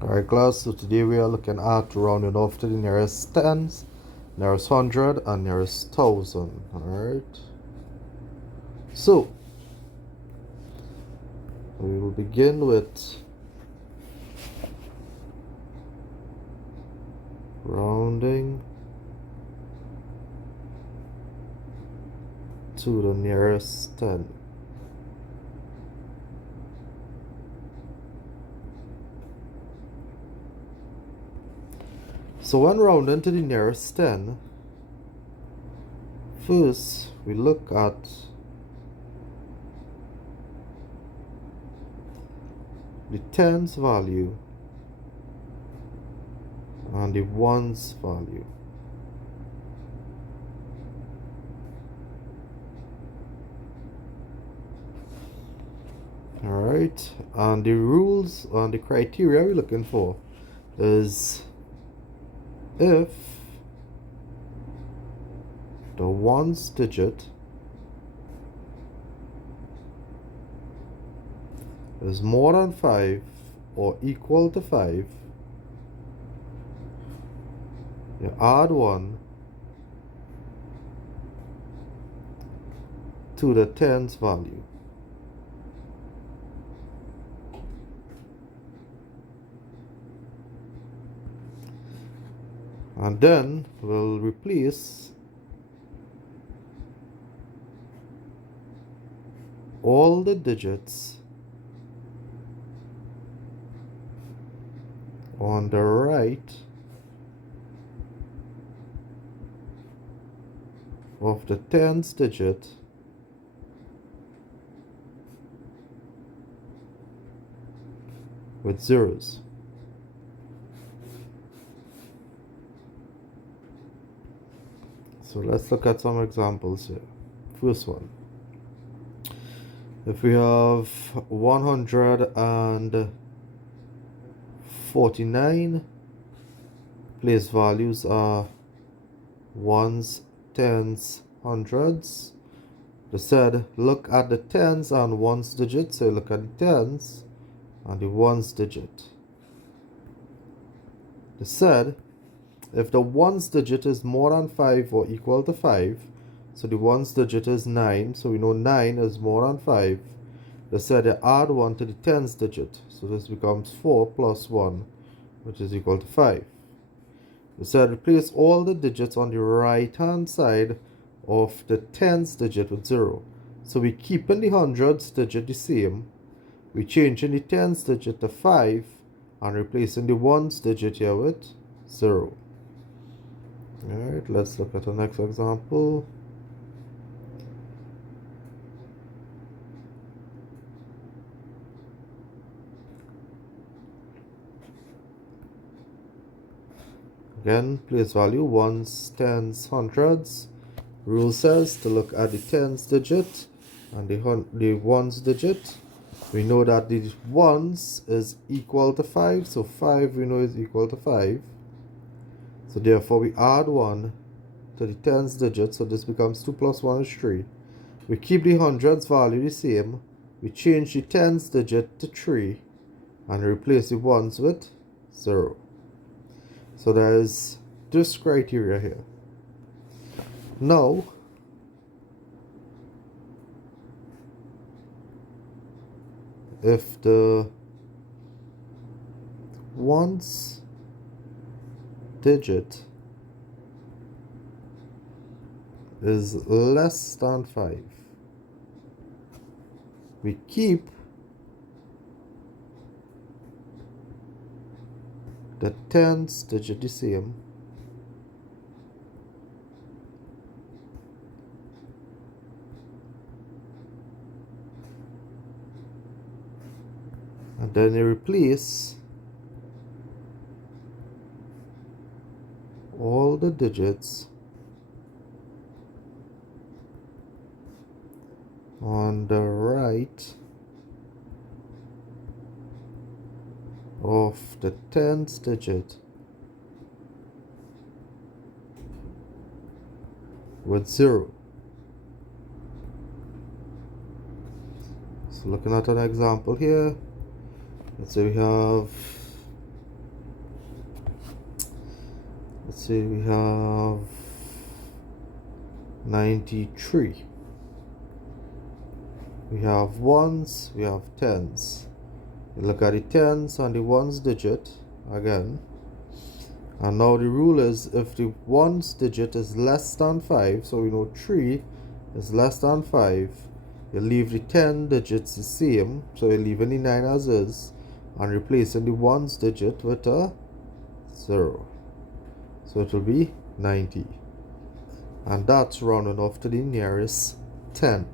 Alright class, so today we are looking at rounding off to the nearest tens, nearest hundred and nearest thousand. Alright. So we will begin with rounding to the nearest 10. So when rounding to the nearest 10, first we look at the tens value and the ones value. Alright, and the rules and the criteria we're looking for is if the ones digit is more than 5 or equal to 5, you add 1 to the tens value. And then we'll replace all the digits on the right of the tens digit with zeros. So let's look at some examples here. First one. If we have 149, place values are ones, tens, hundreds. They said look at the tens and ones digit, so look at the tens and the ones digit. They said if the ones digit is more than 5 or equal to 5, so the ones digit is 9, so we know 9 is more than 5. They said they add 1 to the tens digit, so this becomes 4 plus 1, which is equal to 5. They said replace all the digits on the right hand side of the tens digit with 0. So we keeping the hundreds digit the same, we changing the tens digit to 5 and replacing the ones digit here with 0. Alright, let's look at the next example. Again, place value ones, tens, hundreds. Rule says to look at the tens digit and the ones digit. We know that the ones is equal to 5, so 5 we know is equal to 5. So therefore we add 1 to the tens digit, so this becomes 2 plus 1 is 3. We keep the hundreds value the same. We change the tens digit to 3 and replace the ones with 0. So there is this criteria here. Now, if the ones digit is less than 5, we keep the tens digit the same, and then you replace all the digits on the right of the tens digit with 0. So looking at an example here, let's say we have Let's say we have 93. We have ones, we have tens. You look at the tens and the ones digit again. And now the rule is if the ones digit is less than 5, so we know 3 is less than 5, you leave the 10 digits the same, so you're leaving the 9 as is and replacing the ones digit with a 0. So it will be 90. And that's rounding off to the nearest 10.